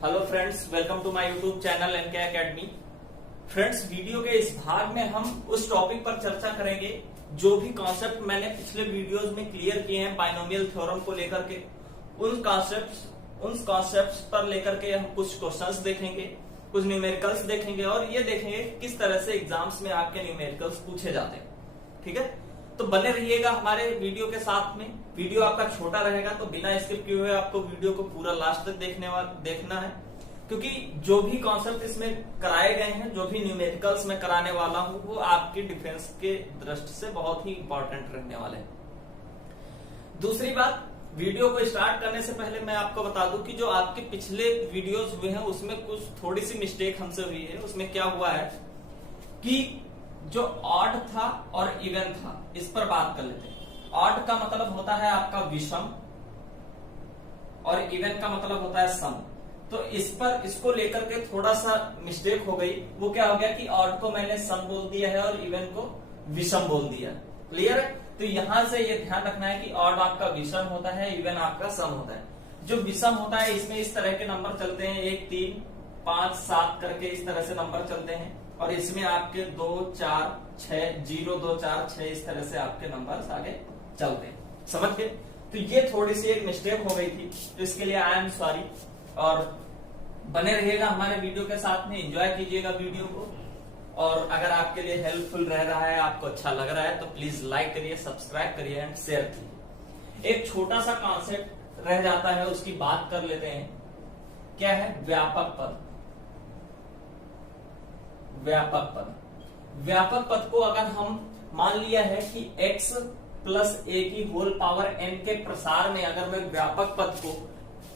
Hello friends, welcome to my YouTube channel NK academy. Friends, video के इस भाग में हम उस टॉपिक पर चर्चा करेंगे जो भी कॉन्सेप्ट मैंने पिछले वीडियोस में क्लियर किए हैं बाइनोमियल थ्योरम को लेकर के। उन कॉन्सेप्ट्स पर लेकर के हम कुछ क्वेश्चंस देखेंगे, कुछ न्यूमेरिकल्स देखेंगे और ये देखेंगे किस तरह से एग्जाम्स में आपके न्यूमेरिकल्स पूछे जाते हैं। ठीक है, तो बने रहिएगा हमारे वीडियो के साथ में। वीडियो आपका छोटा रहेगा तो बिना स्किप किए हुए आपको वीडियो को पूरा लास्ट तक देखना है, क्योंकि जो भी कॉन्सेप्ट इसमें कराए गए हैं, जो भी न्यूमेरिकल्स में कराने वाला हूं, वो आपकी डिफेंस के दृष्टि से बहुत ही इंपॉर्टेंट रहने वाले हैं। दूसरी बात, वीडियो को स्टार्ट करने से पहले मैं आपको बता दूं कि जो आपके पिछले वीडियोस हुए हैं उसमें कुछ थोड़ी सी मिस्टेक हमसे हुई है। उसमें क्या हुआ है कि जो ऑड था और इवन था, इस पर बात कर लेते हैं। ऑड का मतलब होता है आपका विषम और इवन का मतलब होता है सम। तो इसको लेकर के थोड़ा सा मिस्टेक हो गई। वो क्या हो गया कि ऑड को मैंने सम बोल दिया है और इवन को विषम बोल दिया। क्लियर है? तो यहां से ये ध्यान रखना है कि ऑड आपका विषम होता है, इवन आपका सम होता है। जो विषम होता है इसमें इस तरह के नंबर चलते हैं, 1 3 5 7 करके इस तरह से नंबर चलते हैं, और इसमें आपके 2 4 6 0 2 4 6 इस तरह से आपके नंबर्स आगे चलते हैं। समझ गए? तो ये थोड़ी सी एक मिस्टेक हो गई थी, तो इसके लिए आई एम सॉरी। और बने रहिएगा हमारे वीडियो के साथ में, एंजॉय कीजिएगा वीडियो को। और अगर आपके लिए हेल्पफुल रह रहा है, आपको अच्छा लग रहा है, तो प्लीज लाइक करिए, सब्सक्राइब करिए एंड शेयर कीजिए। एक छोटा सा कॉन्सेप्ट रह जाता है, उसकी बात कर लेते हैं। क्या है? व्यापक पद। व्यापक पद को अगर हम मान लिया है कि x प्लस a की होल पावर n के प्रसार में अगर मैं व्यापक पद को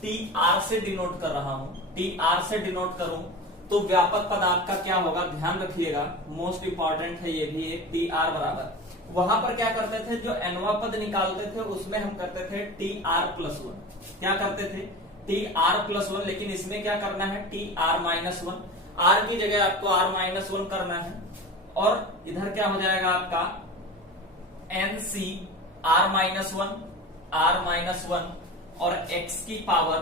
tr से डिनोट कर रहा हूं, tr से डिनोट करूं, तो व्यापक पद आपका क्या होगा? ध्यान रखिएगा, मोस्ट इंपॉर्टेंट है ये भी एक। tr बराबर, वहां पर क्या करते थे, जो nवां पद निकालते थे उसमें हम करते थे tr+1। क्या करते थे? tr+1। लेकिन इसमें क्या करना है? tr-1। r की जगह आपको r-1 करना है, और इधर क्या हो जाएगा आपका nc r-1 और x की पावर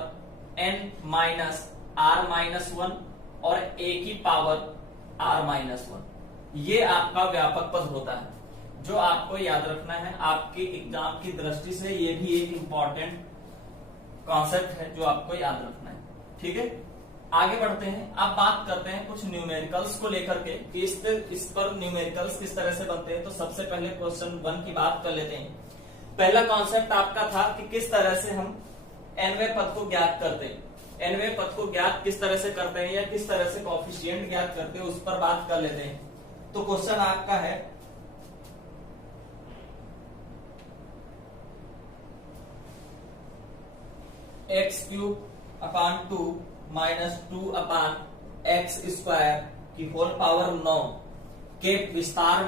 n माइनस r-1 और a की पावर r-1। ये आपका व्यापक पद होता है, जो आपको याद रखना है। आपके एग्जाम की दृष्टि से ये भी एक इंपॉर्टेंट कॉन्सेप्ट है जो आपको याद रखना है। ठीक है, आगे बढ़ते हैं। अब बात करते हैं कुछ न्यूमेरिकल्स को लेकर के कि इस पर न्यूमेरिकल्स किस तरह से बनते हैं। तो सबसे पहले क्वेश्चन 1 की बात कर लेते हैं। पहला कॉन्सेप्ट आपका था कि किस तरह से हम nवें पद को ज्ञात करते हैं। nवें पद को ज्ञात किस तरह से करते हैं या किस तरह से कोएफिशिएंट ज्ञात करते हैं, उस पर बात कर लेते हैं। तो क्वेश्चन आपका है x³ माइनस 2/x² की होल पावर 9 के विस्तार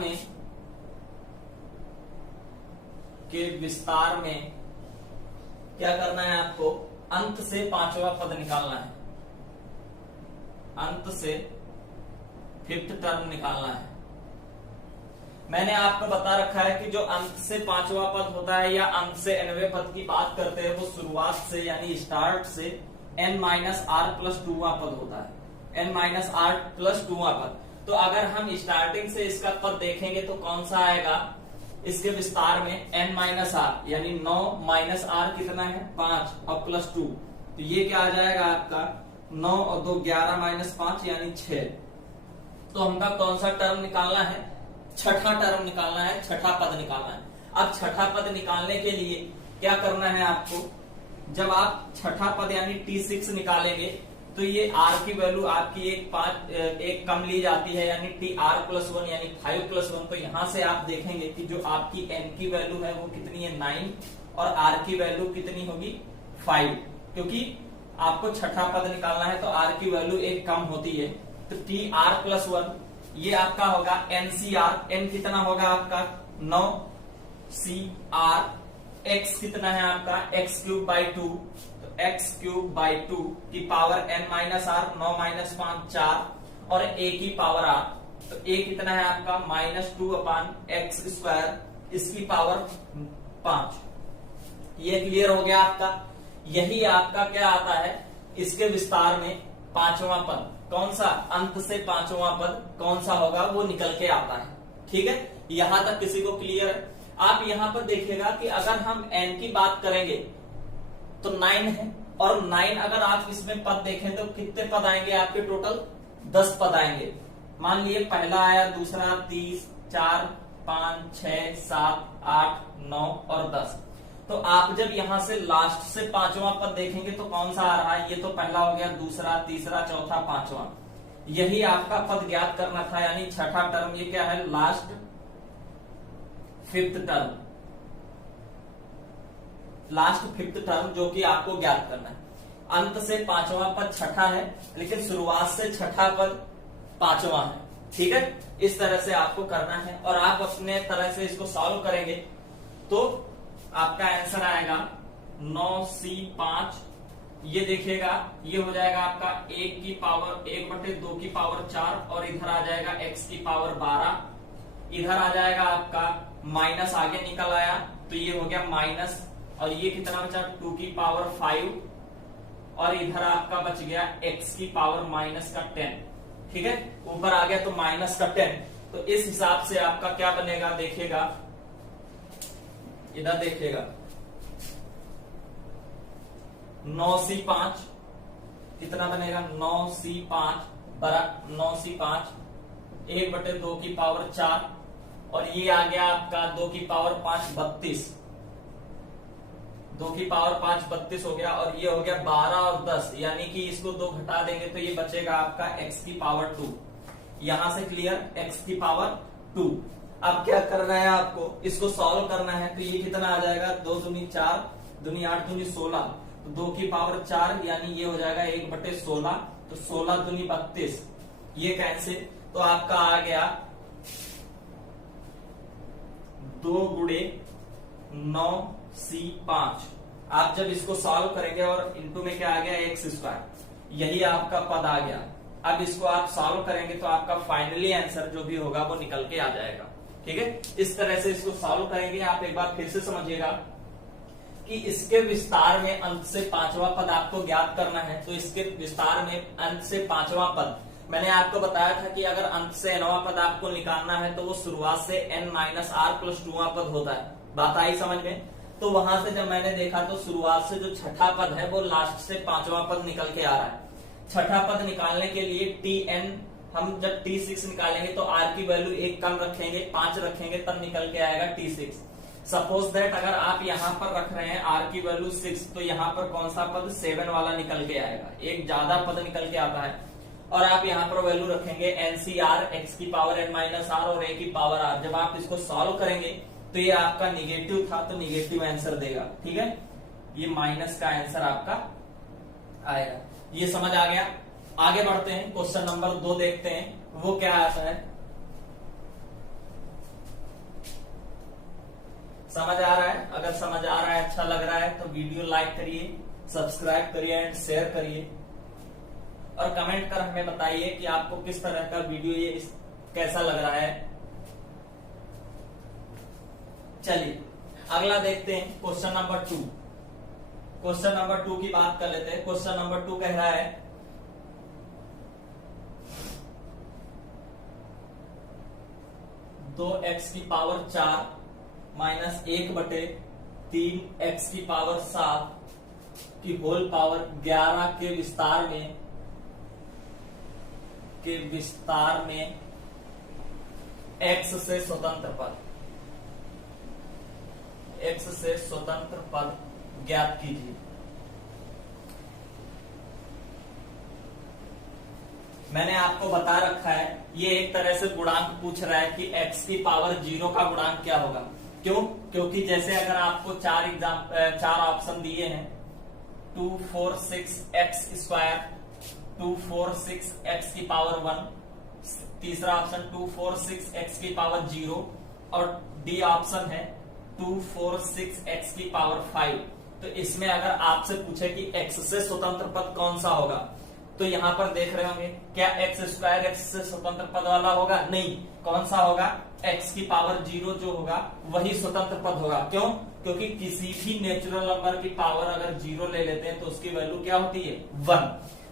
में क्या करना है आपको? अंत से 5वां पद निकालना है, अंत से 5th टर्म निकालना है। मैंने आपको बता रखा है कि जो अंत से 5वां पद होता है या अंत से nवें पद की बात करते हैं, वो शुरुआत से यानी स्टार्ट से n-r+2वां पद होता है, n-r+2वां पद। तो अगर हम स्टार्टिंग से इसका पद देखेंगे तो कौन सा आएगा? इसके विस्तार में n-r यानी 9 माइनस r कितना है? 5 और +2, तो ये क्या आ जाएगा आपका? 9 और 2 11 माइनस 5 यानी 6। तो हमका कौन सा टर्म निकालना है? छठा टर्म निकालना है, छठा पद निकालना है। अब छठा पद निकालने के लिए क्या करना है आपको? जब आप छठा पद यानी t6 निकालेंगे तो ये r की वैल्यू आपकी एक कम ली जाती है, यानी tr+1 यानी 5+1। तो यहां से आप देखेंगे कि जो आपकी n की वैल्यू है वो कितनी है? 9, और r की वैल्यू कितनी होगी? 5, क्योंकि आपको छठा पद निकालना है तो r की वैल्यू एक कम होती है। तो tr+1 ये आपका होगा ncr। n कितना होगा आपका? 9 cr। x कितना है आपका? x³/2, तो x³/2 की पावर n-r, 9 माइनस 5 4, और a की पावर r। तो a कितना है आपका? -2/x², इसकी पावर 5। ये क्लियर हो गया आपका। यही आपका क्या आता है, इसके विस्तार में पांचवा पद कौन सा, अंत से पांचवा पद कौन सा होगा वो निकल के आता है। ठीक है, यहां तक किसी को क्लियर है? आप यहां पर देखिएगा कि अगर हम n की बात करेंगे तो 9 है, और 9 अगर आप इसमें पद देखें तो कितने पद आएंगे आपके, टोटल 10 पद आएंगे। मान लिए पहला आया, दूसरा, 30, 4, 5, 6, 7, 8, 9 और 10। तो आप जब यहां से लास्ट से पांचवा पद देखेंगे तो कौन सा आ रहा है, ये तो पहला हो गया, दूसरा, तीसरा, चौथा, पांचवा। यही आपका पद ज्ञात करना था, यानी छठा टर्म। ये क्या है, last fifth term, last fifth term जो कि आपको ज्ञात करना है। अंत से पांचवा पद छठा है, लेकिन शुरुआत से छठा पद पांचवा है। ठीक है, इस तरह से आपको करना है, और आप अपने तरह से इसको सॉल्व करेंगे तो आपका आंसर आएगा 9c5। ये देखिएगा, ये हो जाएगा आपका 1 की पावर 1/2 की पावर 4, और इधर आ जाएगा x की पावर 12। इधर आ जाएगा आपका माइनस, आगे निकल आया तो ये हो गया माइनस, और ये कितना बचा, 2 की पावर 5, और इधर आपका बच गया x की पावर माइनस का 10। ठीक है, ऊपर आ गया तो माइनस का 10। तो इस हिसाब से आपका क्या बनेगा, देखिएगा, इधर देखिएगा, 9c5 कितना बनेगा, 9c5 बराबर 9c5 1/2 की पावर 4, और ये आ गया आपका 2 की पावर 5 32, 2 की पावर 5 32 हो गया, और ये हो गया 12 और 10, यानी कि इसको 2 घटा देंगे तो ये बचेगा आपका x की पावर 2। यहां से क्लियर, x की पावर 2। अब क्या करना है आपको, इसको सॉल्व करना है। तो ये कितना आ जाएगा, 2 दूनी 4, दूनी 8, दूनी 16, तो 2 की पावर 4, यानी ये हो जाएगा 1/16, तो 16 दूनी 32, ये कैंसिल, तो आपका आ गया 2 गुणे 9c5। आप जब इसको सॉल्व करेंगे और इनटू में क्या आ गया, x², यही आपका पद आ गया। अब इसको आप सॉल्व करेंगे तो आपका फाइनली आंसर जो भी होगा वो निकल के आ जाएगा। ठीक है, इस तरह से इसको सॉल्व करेंगे। आप एक बार फिर से समझिएगा कि इसके विस्तार में अंत से पांचवा पद आपको ज्ञात करना है। तो इसके विस्तार में अंत से पांचवा पद, मैंने आपको बताया था कि अगर अंत से nवां पद आपको निकालना है तो वो शुरुआत से n-r+2वां पद होता है। बात आई समझ में? तो वहां से जब मैंने देखा तो शुरुआत से जो छठा पद है वो लास्ट से पांचवा पद निकल के आ रहा है। छठा पद निकालने के लिए tn, हम जब t6 निकालेंगे तो r की वैल्यू 1 कम रखेंगे, 5 रखेंगे, तब निकल के आएगा t6। सपोज दैट अगर आप यहाँ पर रख रहे हैं r की वैल्यू 6, तो यहाँ पर कौन सा पद, 7 वाला निकल के आएगा, एक ज्यादा पद निकल के आता है। और आप यहाँ पर वैल्यू रखेंगे NCR, x की पावर n-r और a की पावर r। जब आप इसको सॉल्व करेंगे तो ये आपका निगेटिव था, तो निगेटिव आंसर देगा। ठीक है, ये माइनस का आंसर आपका आएगा। ये समझ आ गया? आगे बढ़ते हैं, क्वेश्चन नंबर 2 देखते हैं, वो क्या आता है। समझ आ रहा है? अगर समझ आ रहा है, अच्छा लग रहा है तो वीडियो लाइक करिए, सब्सक्राइब करिए एंड शेयर करिए, और कमेंट कर हमें बताइए कि आपको किस तरह का वीडियो ये कैसा लग रहा है। चलिए अगला देखते हैं, क्वेश्चन नंबर 2। क्वेश्चन नंबर 2 की बात कर लेते हैं। क्वेश्चन नंबर 2 कह रहा है 2x की पावर 4 माइनस 1/3 x की पावर 7 की होल पावर 11 के विस्तार में x से स्वतंत्र पद, x से स्वतंत्र पद ज्ञात कीजिए। मैंने आपको बता रखा है, ये एक तरह से गुणांक पूछ रहा है कि x की पावर 0 का गुणांक क्या होगा। क्यों? क्योंकि जैसे अगर आपको 4 ऑप्शन दिए हैं, 2, 4, 6x², 2, 4, 6x की पावर 1, तीसरा ऑप्शन 2, 4, 6x की पावर 0, और डी ऑप्शन है 2, 4, 6x की पावर 5। तो इसमें अगर आपसे पूछे कि x से स्वतंत्र पद कौन सा होगा, तो यहां पर देख रहे होंगे, क्या x² x से स्वतंत्र पद वाला होगा? नहीं। कौन सा होगा? x की पावर 0 जो होगा वही स्वतंत्र पद होगा। क्यों? क्योंकि किसी भी नेचुरल नंबर की पावर अगर 0 ले लेते हैं तो उसकी वैल्यू क्या होती है 1।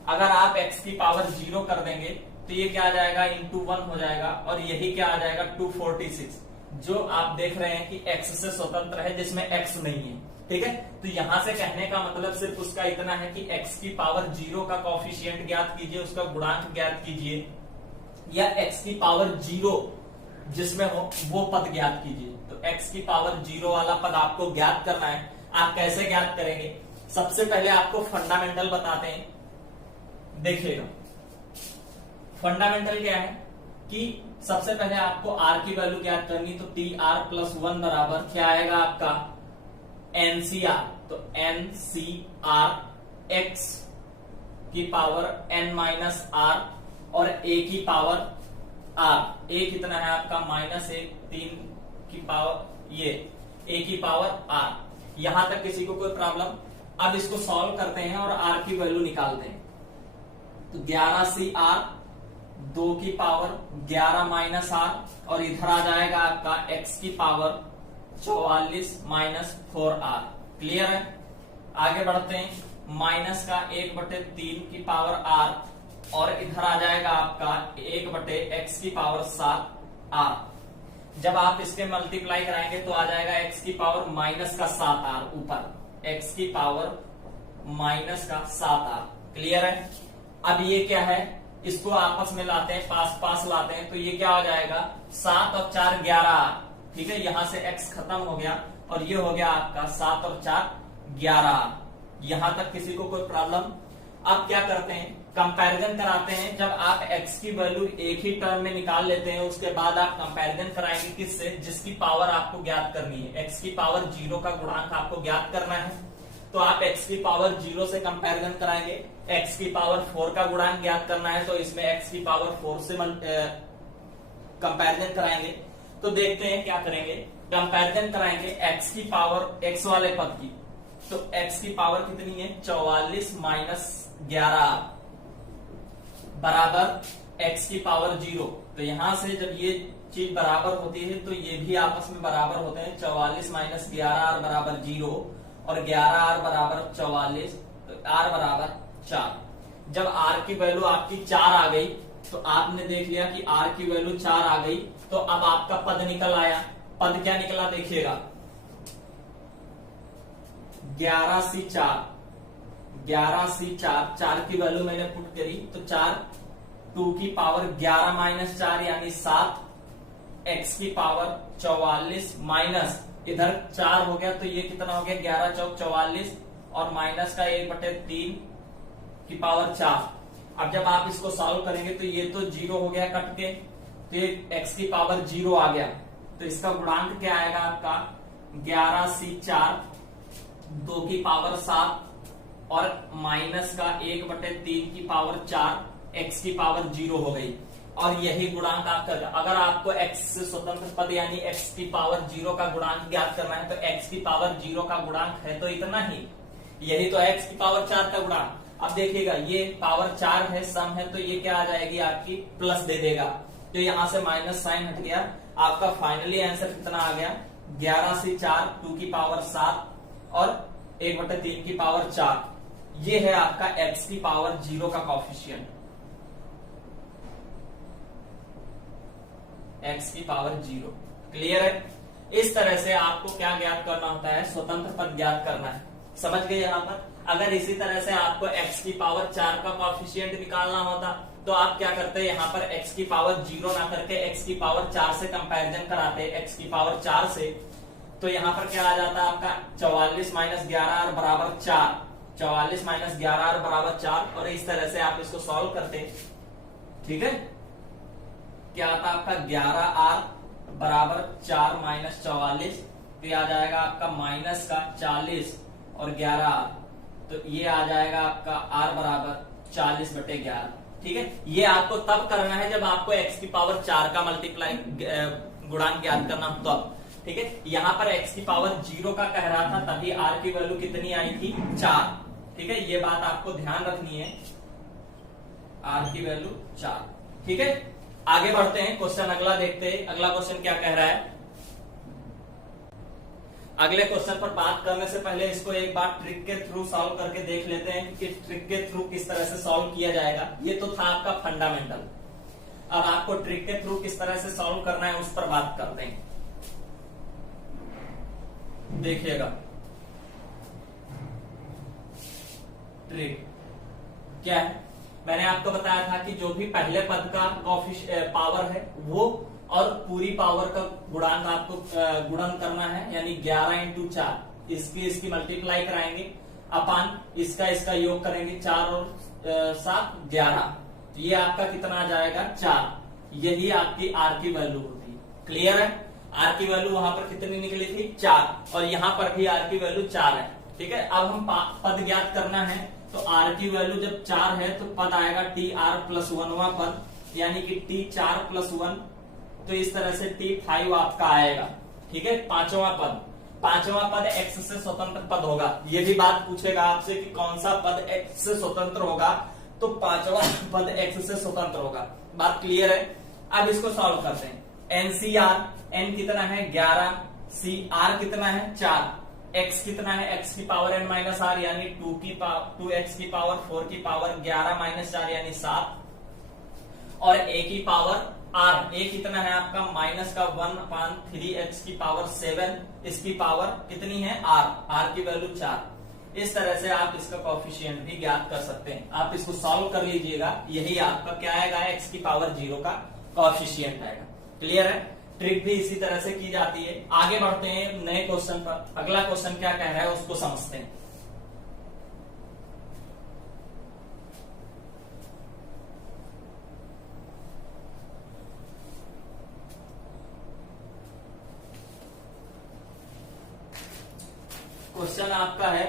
अगर आप x की पावर 0 कर देंगे तो ये क्या आ जाएगा इंटू 1 हो जाएगा, और यही क्या आ जाएगा 246, जो आप देख रहे हैं कि x से स्वतंत्र है जिसमें x नहीं है। ठीक है, तो यहां से कहने का मतलब सिर्फ उसका इतना है कि x की पावर 0 का कॉफिशिएंट ज्ञात कीजिए, उसका गुणांक ज्ञात कीजिए, या x की पावर 0 जिसमें हो वो पद ज्ञात कीजिए। तो x की पावर 0 वाला पद आपको ज्ञात करना है। आप कैसे ज्ञात करेंगे? सबसे पहले आपको फंडामेंटल बताते हैं, देखिएगा। फंडामेंटल क्या है कि सबसे पहले आपको r की वैल्यू ज्ञात करनी, तो tr+1 बराबर क्या आएगा आपका NCR। तो NCR x की पावर n माइनस r और a की पावर r। a कितना है आपका -1, 3 की पावर ये a की पावर r। यहां तक किसी को कोई प्रॉब्लम? अब इसको सॉल्व करते हैं और r की वैल्यू निकालते हैं। तो 11CR 2 की पावर 11 माइनस r, और इधर आ जाएगा आपका x की पावर 44 माइनस 4r। क्लियर है? आगे बढ़ते हैं, माइनस का 1/3 की पावर r, और इधर आ जाएगा आपका 1/x की पावर 7r। जब आप इसके मल्टीप्लाई कराएंगे तो आ जाएगा x की पावर माइनस का 7r ऊपर, x की पावर माइनस का 7r। क्लियर है? अब ये क्या है, इसको आपस में लाते हैं, पास पास लाते हैं, तो ये क्या हो जाएगा 7 और 4 11। ठीक है, यहां से x खत्म हो गया और ये हो गया आपका 7 और 4 11। यहां तक किसी को कोई प्रॉब्लम? अब क्या करते हैं, कंपैरिजन कराते हैं। जब आप x की वैल्यू एक ही टर्म में निकाल लेते हैं, उसके बाद आप कंपैरिजन कराएंगे किससे? जिसकी पावर आपको ज्ञात करनी है। x की पावर 0 का गुणांक आपको ज्ञात करना है, तो आप x की पावर 0 से कंपैरिजन कराएंगे। x की पावर 4 का गुणांक ज्ञात करना है, तो इसमें x की पावर 4 से कंपैरिजन कराएंगे। तो देखते हैं क्या करेंगे, कंपैरिजन कराएंगे x की पावर x वाले पद की। तो x की पावर कितनी है 44 माइनस 11 बराबर x की पावर 0। तो यहां से जब ये चीज बराबर होती है तो ये भी आपस में बराबर होते हैं। 44 माइनस 11r बराबर 0 और 11r बराबर 44, तो r बराबर 4। जब r की वैल्यू आपकी 4 आ गई तो आपने देख लिया कि r की वैल्यू 4 आ गई, तो अब आपका पद निकल आया। पद क्या निकला देखिएगा, 11C4, 11C4, 4 की वैल्यू मैंने पुट करी तो 4, 2 की पावर 11 माइनस 4 यानी 7, x की पावर 44 माइनस इधर 4 हो गया, तो ये कितना हो गया 11 चौक 44 और माइनस का 1/3 की पावर 4। अब जब आप इसको सॉल्व करेंगे तो ये तो 0 हो गया कट के, तो ये x की पावर 0 आ गया, तो इसका गुणांक क्या आएगा आपका 11C4 2 की पावर 7 और माइनस का 1/3 की पावर 4, x की पावर 0 हो गई। और यही गुणांक आपका, अगर आपको x से स्वतंत्र पद यानी x की पावर 0 का गुणांक ज्ञात करना है तो x की पावर 0 का गुणांक है तो इतना ही, यही तो x की पावर 4 का गुणांक। अब देखिएगा ये पावर 4 है, सम है, तो ये क्या आ जाएगी आपकी प्लस दे देगा, तो यहां से माइनस साइन हट गया। आपका फाइनली आंसर कितना आ गया 11C4 2 की पावर 7 और 1/3 की पावर 4। ये है आपका x की पावर 0 का कॉफिशिएंट, x की पावर 0। क्लियर है? इस तरह से आपको क्या ज्ञात करना होता है, स्वतंत्र पद ज्ञात करना है। समझ गए यहां पर? अगर इसी तरह से आपको x की पावर 4 का कॉफिशिएंट निकालना होता तो आप क्या करते, यहाँ पर x की पावर 0 ना करके x की पावर 4 से कंपैरिजन कराते, x की पावर 4 से, तो यहाँ पर क्या आ जाता आपका 44 माइनस 11r बराबर 4, 44 माइनस 11r बराबर 4, और इस तरह से आप इसको सॉल्व करते। ठीक है, क्या आता आपका 11r बराबर 4 माइनस 44, तो ये आ जाएगा आपका माइनस का 40 और 11r, तो ये आ जाएगा आपका r बराबर 40/11। ठीक है, ये आपको तब करना है जब आपको x की पावर 4 का मल्टीप्लाई गुणांक ज्ञात करना हो तब। ठीक है, यहाँ पर x की पावर 0 का कह रहा था तभी r की वैल्यू कितनी आई थी 4। ठीक है, ये बात आपको ध्यान रखनी है, r की वैल्यू 4। ठीक है, आगे बढ़ते हैं, क्वेश्चन अगला देखते हैं। अगला क्वेश्चन क्या कह रहा है, अगले क्वेश्चन पर बात करने से पहले इसको एक बार ट्रिक के थ्रू सॉल्व करके देख लेते हैं कि ट्रिक के थ्रू किस तरह से सॉल्व किया जाएगा। ये तो था आपका फंडामेंटल। अब आपको ट्रिक के थ्रू किस तरह से सॉल्व करना है उस पर बात करते हैं। देखिएगा ट्रिक क्या है, मैंने आपको बताया था कि जो भी पहले पद का पावर है वो और पूरी पावर का गुणांक आपको गुणन करना है, यानी 11 इंटू 4 इसकी मल्टीप्लाई कराएंगे अपान इसका योग करेंगे। 4 और 7 11, तो ये आपका कितना आ जाएगा 4। यही आपकी आर की वैल्यू होती है। क्लियर है? आर की वैल्यू वहां पर कितनी निकली थी 4, और यहां पर भी आर की वैल्यू 4 है। ठीक है, अब हम पद ज्ञात करना है, तो आर की वैल्यू जब 4 है तो पद आएगा टी आर प्लस 1वां पद, यानी कि टी 4 प्लस 1, तो इस तरह से T5 आपका आएगा। ठीक है, पांचवा पद x से स्वतंत्र पद होगा। ये भी बात पूछेगा आपसे कि कौन सा पद x से स्वतंत्र होगा, तो पांचवा पद x से स्वतंत्र होगा। बात क्लियर है? अब इसको सॉल्व करते हैं। NCR, n कितना है 11, CR कितना है 4, x कितना है x की पावर n माइनस आर, यानी 2x की पावर 4 की पावर 11 माइनस 4 यानी 7, और a की पावर r, a कितना है आपका माइनस का 1/3x की पावर 7, इसकी पावर कितनी है r की वैल्यू 4। इस तरह से आप इसका कोएफिशिएंट भी ज्ञात कर सकते हैं। आप इसको सॉल्व कर लीजिएगा, यही आपका क्या आएगा x की पावर 0 का कोएफिशिएंट आएगा। क्लियर है? ट्रिक भी इसी तरह से की जाती है। आगे बढ़ते हैं नए क्वेश्चन पर। अगला क्वेश्चन क्या कह रहा है उसको समझते हैं। क्वेश्चन आपका है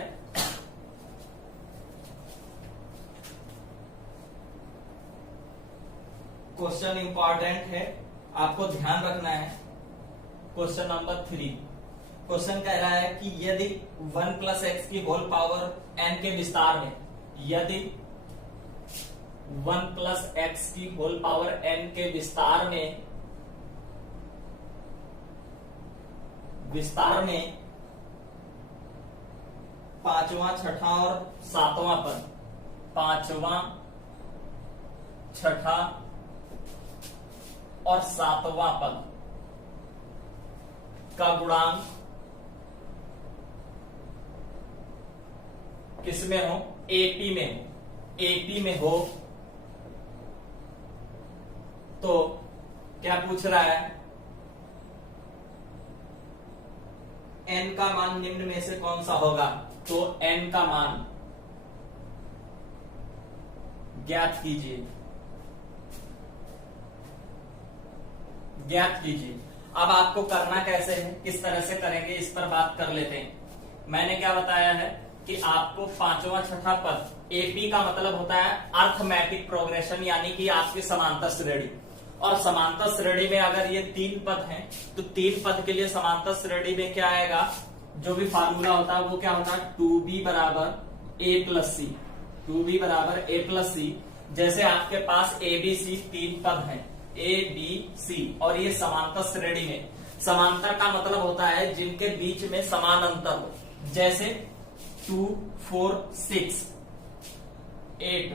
क्वेश्चन इंपॉर्टेंट है, आपको ध्यान रखना है। Question number 3। क्वेश्चन कह रहा है कि यदि 1 प्लस एक्स की होल पावर n के विस्तार में, यदि 1 प्लस एक्स की होल पावर n के विस्तार में पांचवा, छठा और सातवां पद, पांचवा, छठा और सातवां पद का गुणांक किसमें हो? एपी में हो। एपी में हो तो क्या पूछ रहा है? n का मान निम्न में से कौन सा होगा? तो n का मान ज्ञात कीजिए। अब आपको करना कैसे है, किस तरह से करेंगे, इस पर बात कर लेते हैं। मैंने क्या बताया है कि आपको पांचवा छठा पद, एपी का मतलब होता है अर्थमेटिक प्रोग्रेशन, यानी कि आपकी समांतर श्रेणी। और समांतर श्रेणी में अगर ये 3 पद हैं तो 3 पद के लिए समांतर श्रेणी में क्या आएगा, जो भी फार्मूला होता है वो क्या होता है 2b बराबर a प्लस सी। 2b बराबर a प्लस सी। जैसे आपके पास a b c 3 पद हैं, a b c, और ये समांतर श्रेणी में, समांतर का मतलब होता है जिनके बीच में समान अंतर हो। जैसे 2, 4, 6, 8,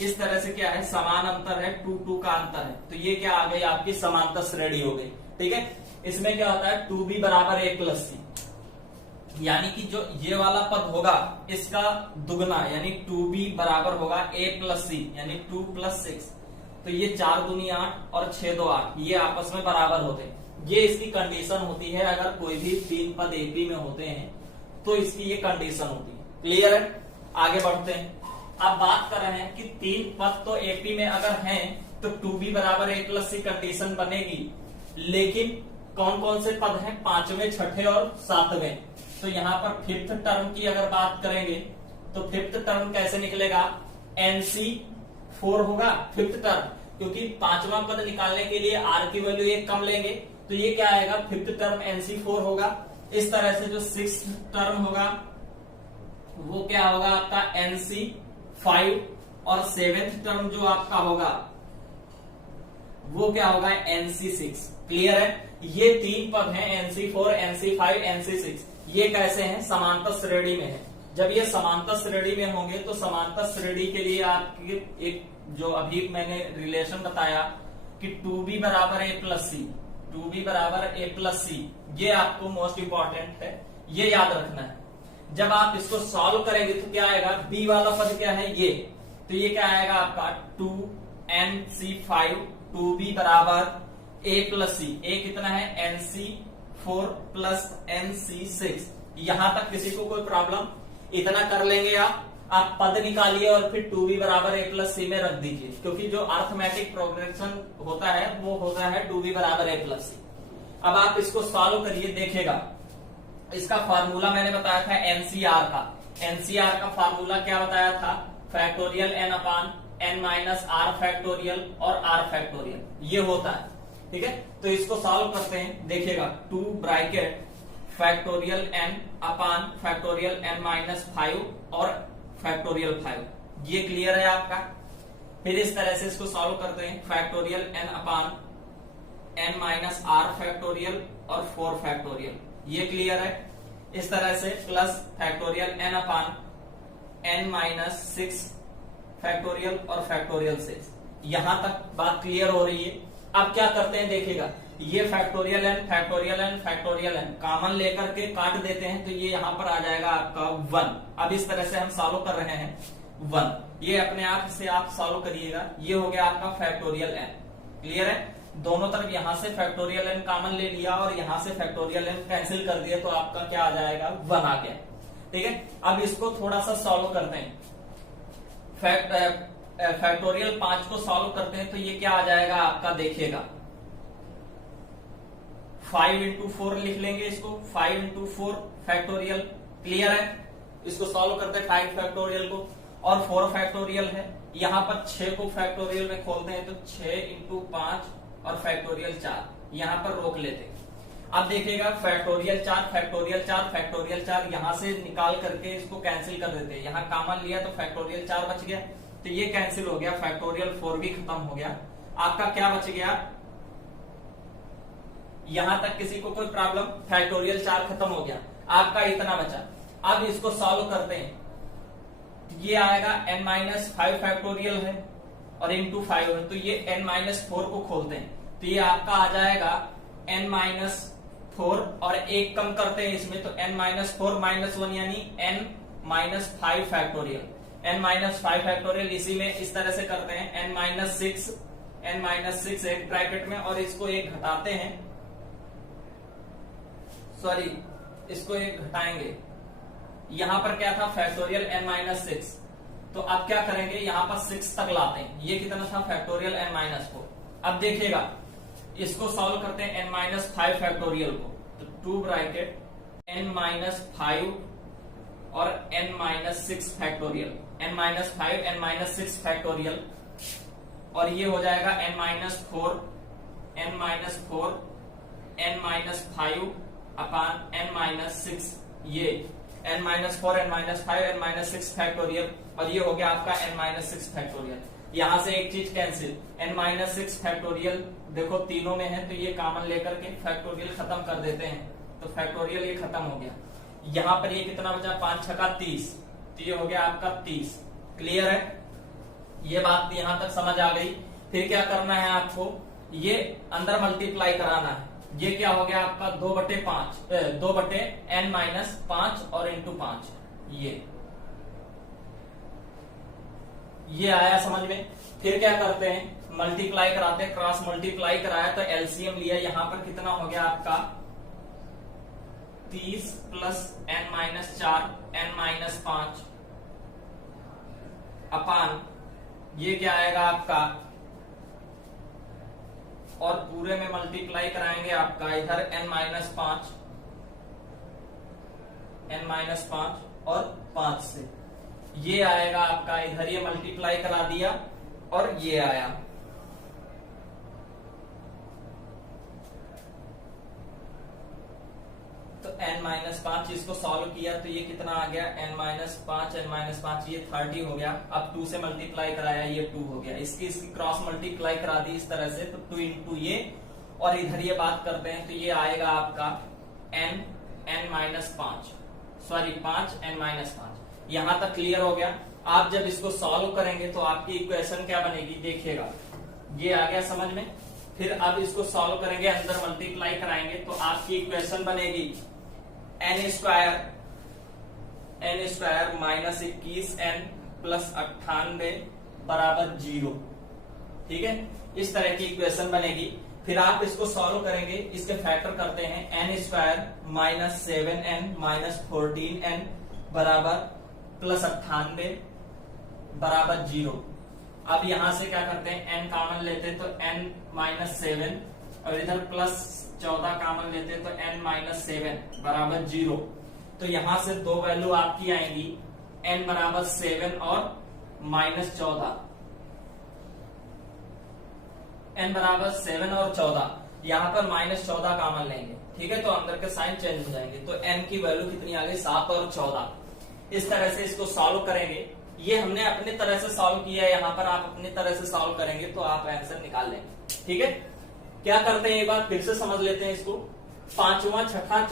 इस तरह से क्या है समान अंतर है, 2, 2 का अंतर है, तो ये क्या आ गई आपकी समांतर श्रेणी हो गई। ठीक है, इसमें क्या होता है 2b बराबर a प्लस सी, यानी कि जो ये वाला पद होगा इसका दुगना, यानी 2b बराबर होगा a प्लस सी, यानी 2 प्लस 6, तो ये 4 दूनी 8 और 6 2 8, ये आपस में बराबर होते हैं। ये इसकी कंडीशन होती है, अगर कोई भी 3 पद एपी में होते हैं तो इसकी ये कंडीशन होती है। क्लियर है? आगे बढ़ते हैं। अब बात कर रहे हैं कि 3 पद तो एपी में अगर हैं तो 2b बराबर a प्लस सी कंडीशन बनेगी, लेकिन कौन कौन से पद हैं? 5वें, 6ठे और 7वें। तो यहाँ पर 5th टर्म की अगर बात करेंगे तो 5th टर्म कैसे निकलेगा? NC4 होगा 5th टर्म, क्योंकि 5वां पद निकालने के लिए r की वैल्यू 1 कम लेंगे, तो ये क्या आएगा 5th टर्म NC4 होगा। इस तरह से जो 6th टर्म होगा वो क्या होगा आपका NC5, और 7th टर्म जो आपका होगा वो क्या होगा NC6। क्लियर है? ये 3 पद हैं NC4, NC5, NC6। ये कैसे हैं, समांतर श्रेणी में है। जब ये समांतर श्रेणी में होंगे तो समांतर श्रेणी के लिए आपकी एक जो अभी मैंने रिलेशन बताया कि 2b बराबर a प्लस सी, 2b बराबर a प्लस सी, ये आपको मोस्ट इंपॉर्टेंट है, ये याद रखना है। जब आप इसको सॉल्व करेंगे तो क्या आएगा, b वाला पद क्या है ये, तो ये क्या आएगा आपका 2nc5, 2b बराबर a प्लस सी, a कितना है nc4 प्लस nc6। यहां तक किसी को कोई प्रॉब्लम, इतना कर लेंगे आप पद निकालिए और फिर 2b बराबर a प्लस सी में रख दीजिए, क्योंकि जो अर्थमेटिक प्रोग्रेशन होता है वो होता है 2b बराबर a प्लस सी। अब आप इसको सॉल्व करिए, देखिएगा इसका फार्मूला मैंने बताया था एनसीआर का, एनसीआर का फार्मूला क्या बताया था, factorial n upon n minus r factorial और r फैक्टोरियल, ये होता है। ठीक है, तो इसको सॉल्व करते हैं, देखिएगा 2 ब्रैकेट फैक्टोरियल n अपान फैक्टोरियल n माइनस 5 और फैक्टोरियल 5, ये क्लियर है आपका। फिर इस तरह से इसको सॉल्व करते हैं, factorial n upon n minus r factorial और 4 फैक्टोरियल, ये क्लियर है। इस तरह से plus factorial n upon n minus 6 factorial और फैक्टोरियल 6, यहां तक बात क्लियर हो रही है। अब क्या करते हैं, देखिएगा ये factorial n factorial n factorial n common लेकर के काट देते हैं, तो ये यहां पर आ जाएगा आपका 1। अब इस तरह से हम सॉल्व कर रहे हैं 1, ये अपने आप से आप सॉल्व करिएगा, ये हो गया आपका फैक्टोरियल n, क्लियर है। दोनों तरफ यहां से फैक्टोरियल n कॉमन ले लिया और यहां से फैक्टोरियल n कैंसिल कर दिया, तो आपका क्या आ जाएगा 1 आ गया। ठीक है, अब इसको थोड़ा सा सॉल्व करते हैं, फैक्टोरियल 5 को सॉल्व करते हैं, तो ये क्या आ जाएगा आपका, देखिएगा 5 इंटू 4 लिख लेंगे इसको, 5 इंटू 4 फैक्टोरियल, क्लियर है। इसको सॉल्व करते हैं 5 फैक्टोरियल को, और 4 फैक्टोरियल है, यहां पर 6 को फैक्टोरियल में खोलते हैं, तो 6 इंटू 5 और फैक्टोरियल 4, यहां पर रोक लेते हैं। अब देखिएगा फैक्टोरियल 4 फैक्टोरियल 4 फैक्टोरियल 4 यहां से निकाल करके इसको कैंसिल कर देते हैं, यहां कॉमन लिया तो फैक्टोरियल 4 बच गया, तो ये कैंसिल हो गया, फैक्टोरियल 4 भी खत्म हो गया। आपका क्या बच गया, यहां तक किसी को कोई प्रॉब्लम, फैक्टोरियल 4 खत्म हो गया, आपका इतना बचा। अब इसको सॉल्व करते हैं, ये आएगा n माइनस 5 फैक्टोरियल है और इंटू 5 है, तो ये n माइनस 4 को खोलते हैं, तो ये आपका आ जाएगा n माइनस 4 और एक कम करते हैं इसमें, तो n माइनस 4 माइनस 1 यानी n minus 5 factorial, n minus 5 factorial. इसी में इस तरह से करते हैं n माइनस 6 एक ब्रैकेट में, और इसको एक घटाते हैं, सॉरी इसको एक घटाएंगे, यहां पर क्या था फैक्टोरियल n माइनस 6, तो अब क्या करेंगे, यहां पर 6 तक लाते हैं, ये कितना था फैक्टोरियल n माइनस 4। अब देखिएगा इसको सॉल्व करते हैं n माइनस 5 फैक्टोरियल को, तो 2 ब्रैकेट n माइनस 5 और n minus 6 factorial, n minus 5 n minus 6 factorial, और ये हो जाएगा n minus 4 n minus 4 n minus 5 अपान n माइनस 6, ये n minus 4 n minus 5 n minus 6 factorial, और ये हो गया आपका n माइनस 6 फैक्टोरियल। यहां से एक चीज कैंसिल, n माइनस 6 फैक्टोरियल देखो तीनों में है, तो ये कॉमन लेकर के फैक्टोरियल खत्म कर देते हैं, तो फैक्टोरियल ये खत्म हो गया। यहां पर ये कितना बचा, 5 छक्का 30, तो ये हो गया आपका 30, क्लियर है। ये बात यहां तक समझ आ गई। फिर क्या करना है आपको, ये अंदर मल्टीप्लाई कराना है, ये क्या हो गया आपका 2 बटे n माइनस 5 और इंटू 5, ये आया समझ में। फिर क्या करते हैं, मल्टीप्लाई कराते हैं, क्रॉस मल्टीप्लाई कराया तो एलसीएम लिया, यहां पर कितना हो गया आपका 30 plus n minus 4 n minus 5 अपान ये क्या आएगा आपका, और पूरे में मल्टीप्लाई कराएंगे आपका इधर n माइनस 5 और 5 से, ये आएगा आपका, इधर ये मल्टीप्लाई करा दिया और ये आया, तो n माइनस 5 इसको सॉल्व किया तो ये कितना आ गया, n माइनस 5 ये 30 हो गया। अब 2 से मल्टीप्लाई कराया, ये 2 हो गया, इसकी क्रॉस मल्टीप्लाई करा दी इस तरह से, तो 2 इंटू ये, और इधर ये बात करते हैं तो ये आएगा आपका n minus 5 sorry 5 n minus 5। यहां तक क्लियर हो गया। आप जब इसको सॉल्व करेंगे तो आपकी इक्वेशन क्या बनेगी देखिएगा, ये आ गया समझ में। फिर अब इसको सॉल्व करेंगे, अंदर मल्टीप्लाई कराएंगे तो आपकी इक्वेशन बनेगी n square minus 21n plus 98 बराबर 0। ठीक है, इस तरह की इक्वेशन बनेगी। फिर आप इसको सॉल्व करेंगे, इसके फैक्टर करते हैं, n square minus 7n minus 14n बराबर प्लस 98 बराबर 0। अब यहां से क्या करते हैं, n कॉमन लेते हैं तो n माइनस 7 और इधर प्लस 14 कॉमन लेते हैं तो n माइनस 7 बराबर 0। तो यहां से दो वैल्यू आपकी आएंगी, n बराबर 7 और माइनस 14, n बराबर 7 और 14। यहां पर माइनस 14 कॉमन लेंगे, ठीक है, तो अंदर के साइन चेंज हो जाएंगे। तो n की वैल्यू कितनी आ गई, 7 और 14। इस तरह से इसको सॉल्व करेंगे। ये हमने अपनी तरह से सॉल्व किया है, यहाँ पर आप अपनी तरह से सॉल्व करेंगे तो आप आंसर निकाल लेंगे। ठीक है, क्या करते हैं एक बार फिर से समझ लेते हैं इसको। पांचवा, छठा,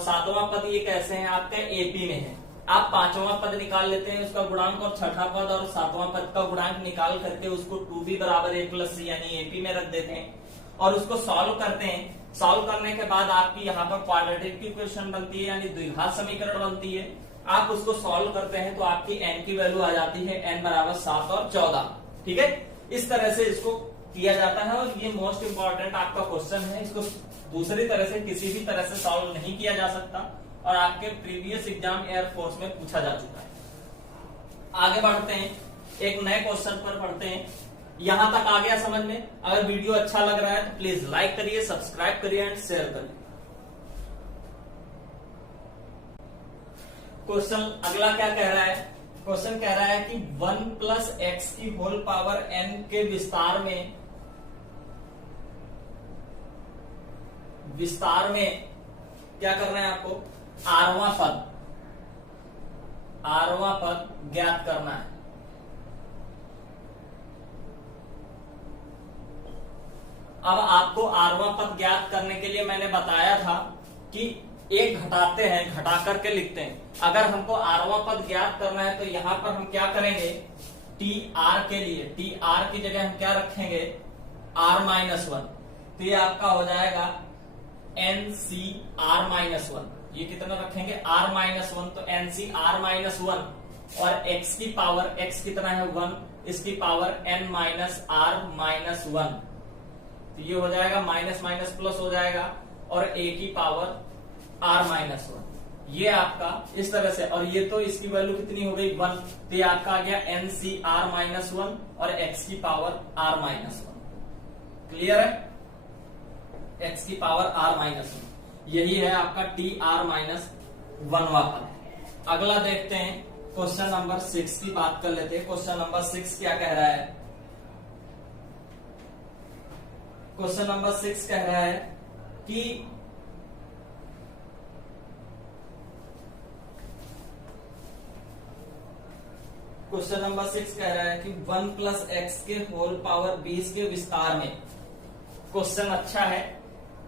सातवां पद ये कैसे हैं, आपका एपी में है। आप पांचवा पद निकाल लेते हैं, उसका गुणांक, और छठा पद और सातवां पद का गुणांक निकाल करके उसको 2b बराबर a प्लस c यानी एपी में रख देते हैं और उसको सॉल्व करते हैं। सॉल्व करने के बाद आपकी यहाँ पर क्वाड्रेटिक इक्वेशन बनती है यानी द्विघात समीकरण बनती है। आप उसको सॉल्व करते हैं तो आपकी n की वैल्यू आ जाती है n बराबर 7 और 14। ठीक है, इस तरह से इसको किया जाता है और ये मोस्ट इंपॉर्टेंट आपका क्वेश्चन है। इसको दूसरी तरह से किसी भी तरह से सॉल्व नहीं किया जा सकता और आपके प्रीवियस एग्जाम एयरफोर्स में पूछा जा चुका है। आगे बढ़ते हैं, एक नए क्वेश्चन पर पढ़ते हैं। यहां तक आ गया समझ में? अगर वीडियो अच्छा लग रहा है तो प्लीज लाइक करिए, सब्सक्राइब करिए एंड शेयर करिए। क्वेश्चन अगला क्या कह रहा है, क्वेश्चन कह रहा है कि 1 प्लस एक्स की होल पावर n के विस्तार में क्या करना है आपको, आरवां पद ज्ञात करना है। अब आपको आरवां पद ज्ञात करने के लिए मैंने बताया था कि एक घटाते हैं, घटा करके लिखते हैं। अगर हमको आरवां पद ज्ञात करना है तो यहां पर हम क्या करेंगे, टी आर के लिए, टी आर की जगह हम क्या रखेंगे, आर माइनस 1। तो ये आपका हो जाएगा एन सी आर माइनस 1। ये कितना रखेंगे, आर माइनस 1, तो एन सी आर माइनस 1 और एक्स की पावर, एक्स कितना है 1, इसकी power n minus r minus 1। तो ये हो जाएगा माइनस माइनस प्लस हो जाएगा और ए की पावर आर माइनस 1। ये आपका इस तरह से, और ये तो इसकी वैल्यू कितनी हो गई 1, तो ये आपका आ गया एन सी आर माइनस 1 और एक्स की पावर आर माइनस 1। क्लियर है, एक्स की पावर आर माइनस 1, यही है आपका टी आर माइनस 1 पद। अगला देखते हैं, क्वेश्चन नंबर 6 की बात कर लेते हैं। क्वेश्चन नंबर 6 क्या कह रहा है, क्वेश्चन नंबर 6 कह रहा है कि क्वेश्चन नंबर 6 कह रहा है कि 1 प्लस एक्स के होल पावर 20 के विस्तार में। क्वेश्चन अच्छा है,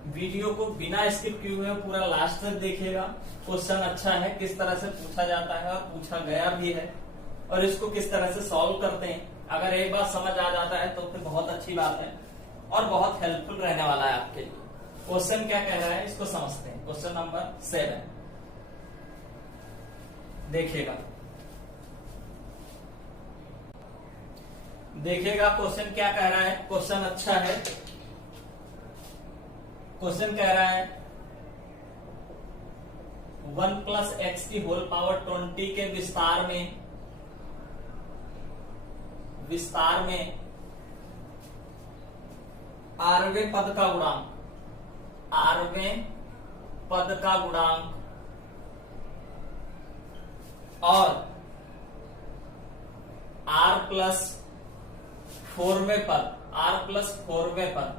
वीडियो को बिना स्किप किए हुए पूरा लास्ट तक देखिएगा। क्वेश्चन अच्छा है, किस तरह से पूछा जाता है और पूछा गया भी है और इसको किस तरह से सॉल्व करते हैं। अगर एक बार समझ आ जाता है तो फिर बहुत अच्छी बात है और बहुत हेल्पफुल रहने वाला है आपके लिए। क्वेश्चन क्या कह रहा है इसको समझते हैं। क्वेश्चन नंबर 7 देखिएगा, क्वेश्चन क्या कह रहा है। क्वेश्चन अच्छा है, क्वेश्चन कह रहा है 1 प्लस एक्स की होल पावर 20 के विस्तार में आरवें पद का गुणांक और आर प्लस 4वें पद,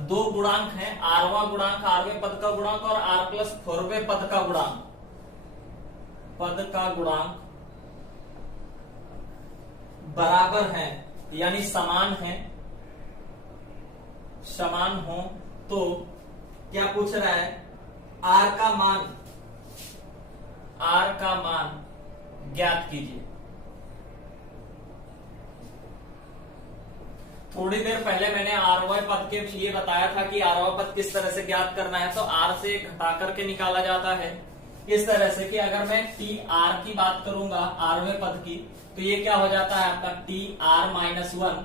दो गुणांक हैं, आरवां गुणांक, आरवें पद का गुणांक और आर प्लस 4वें पद का गुणांक बराबर हैं यानी समान हो तो क्या पूछ रहा है, आर का मान आर का मान ज्ञात कीजिए। थोड़ी देर पहले मैंने आरवाई पद के लिए बताया था कि आरवाई पद किस तरह से ज्ञात करना है। तो आर से घटा करके निकाला जाता है इस तरह से कि अगर मैं टी आर की बात करूंगा आरवे पद की, तो ये क्या हो जाता है आपका टी आर माइनस 1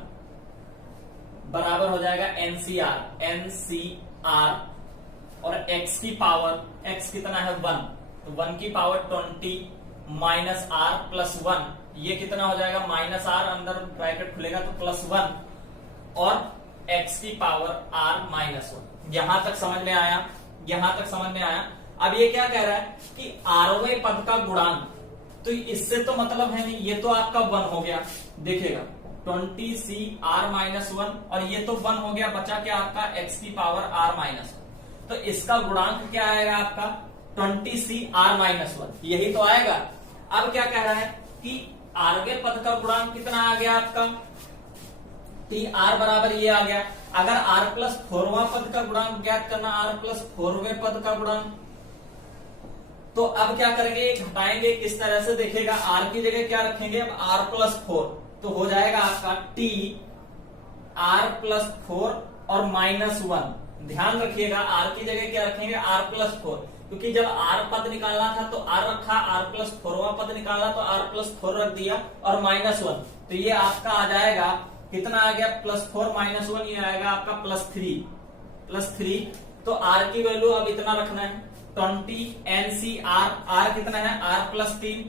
बराबर हो जाएगा एनसीआर। एनसीआर और एक्स की पावर, एक्स कितना है 1, तो 1 की पावर 20 माइनस आर प्लस 1, ये कितना हो जाएगा माइनस आर, अंदर ब्रैकेट खुलेगा तो प्लस 1 और x की पावर r माइनस 1। यहां तक समझ में आया, यहां तक समझ में आया। अब ये क्या कह रहा है कि आरवें पद का गुणांक, तो इससे तो मतलब है नहीं, ये तो आपका 1 हो गया, देखिएगा 20c r माइनस 1 और ये तो 1 हो गया, बचा क्या आपका x की पावर r माइनस 1। तो इसका गुणांक क्या आएगा आपका 20c r माइनस 1, यही तो आएगा। अब क्या कह रहा है कि आरवे पद का गुणांक कितना आ गया आपका टी आर बराबर ये आ गया। अगर r प्लस 4वां पद का गुणांक ज्ञात करना, r प्लस 4वें पद का गुणांक, तो अब क्या करेंगे घटाएंगे किस तरह से, देखिएगा r की जगह क्या रखेंगे अब r प्लस 4, तो हो जाएगा आपका टी r प्लस 4 और माइनस 1। ध्यान रखिएगा r की जगह क्या रखेंगे r प्लस 4, क्योंकि जब r पद निकालना था तो r रखा, r प्लस 4वां पद निकालना तो r प्लस 4 रख दिया और माइनस 1, तो ये आपका आ जाएगा कितना आ गया प्लस 4 माइनस 1, ये आएगा आपका प्लस 3। तो r की वैल्यू अब इतना रखना है 20 NCR, r कितना है r प्लस 3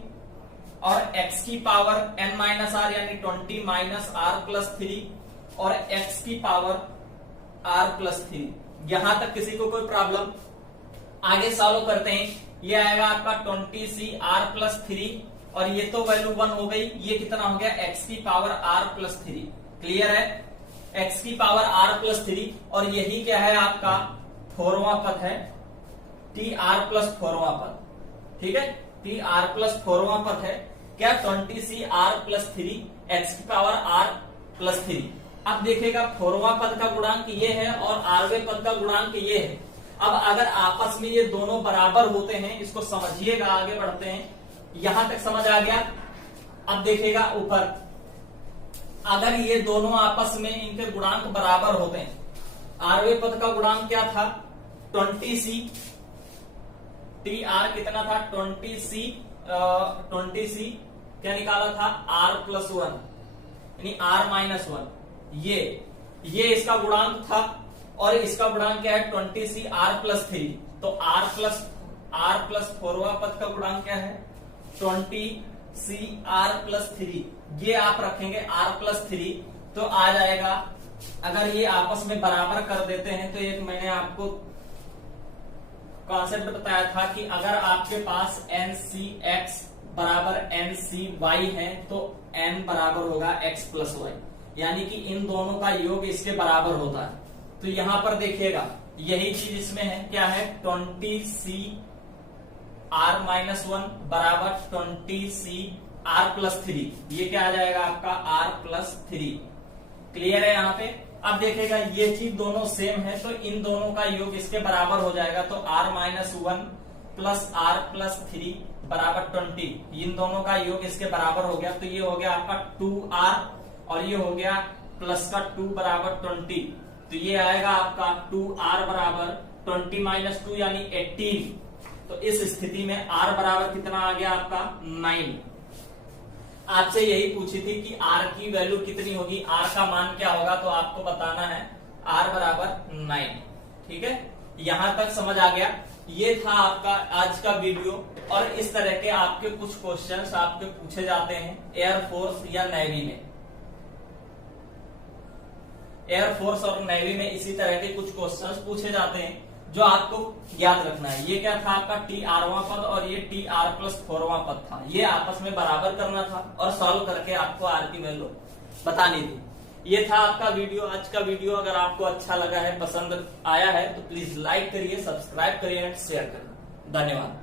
और x की पावर n माइनस r यानी 20 माइनस r प्लस 3 और x की पावर r प्लस 3। यहां तक किसी को कोई प्रॉब्लम? आगे सॉल्व करते हैं। ये आएगा आपका 20c r प्लस 3 और ये तो वैल्यू 1 हो गई, ये कितना हो गया x की पावर r प्लस 3। क्लियर है, x की पावर r प्लस 3 और यही क्या है आपका 4वां पद है टी आर प्लस 4वां पद, ठीक है, टी आर प्लस 4वां पद है क्या 20c r प्लस 3 x की पावर r प्लस 3। अब देखिएगा 4वां पद का गुणांक ये है और rवें पद का गुणांक ये है। अब अगर आपस में ये दोनों बराबर होते हैं, इसको समझिएगा, आगे बढ़ते हैं। यहां तक समझ आ गया। अब देखिएगा ऊपर, अगर ये दोनों आपस में इनके गुणांक बराबर होते हैं, आरवें पद का गुणांक क्या था 20c, टी आर कितना था 20c क्या निकाला था r प्लस 1 यानी r माइनस 1, ये इसका गुणांक था और इसका गुणांक क्या है 20c r प्लस 3। तो r प्लस 4वां पद का गुणांक क्या है 20c r प्लस 3, ये आप रखेंगे r प्लस 3 तो आ जाएगा। अगर ये आपस में बराबर कर देते हैं तो एक मैंने आपको कॉन्सेप्ट बताया था कि अगर आपके पास NCX बराबर NCY है तो N बराबर होगा X प्लस Y, यानी कि इन दोनों का योग इसके बराबर होता है। तो यहां पर देखिएगा यही चीज इसमें है, क्या है 20c r माइनस 1 बराबर 20c r प्लस 3, ये क्या आ जाएगा आपका r प्लस 3। क्लियर है यहाँ पे? अब देखेगा ये चीज दोनों सेम है तो इन दोनों का योग इसके बराबर हो जाएगा, तो r minus 1 plus r plus 3 बराबर 20, इन दोनों का योग इसके बराबर हो गया। तो ये हो गया आपका 2r और ये हो गया प्लस का 2 बराबर 20, तो ये आएगा आपका 2r बराबर 20 माइनस 2 यानी 18। तो इस स्थिति में r बराबर कितना आ गया आपका 9। आपसे यही पूछी थी कि r की वैल्यू कितनी होगी, r का मान क्या होगा, तो आपको बताना है r बराबर 9। ठीक है, यहां तक समझ आ गया। ये था आपका आज का वीडियो और इस तरह के आपके कुछ क्वेश्चंस आपके पूछे जाते हैं एयरफोर्स या नेवी में। एयरफोर्स और नेवी में इसी तरह के कुछ क्वेश्चंस पूछे जाते हैं जो आपको याद रखना है। ये क्या था आपका टी आरवां पद और ये टी आर प्लस 4वां पद था, ये आपस में बराबर करना था और सॉल्व करके आपको आर की वैल्यू बतानी थी। ये था आपका वीडियो, आज का वीडियो। अगर आपको अच्छा लगा है, पसंद आया है तो प्लीज लाइक करिए, सब्सक्राइब करिए एंड शेयर करिए। धन्यवाद।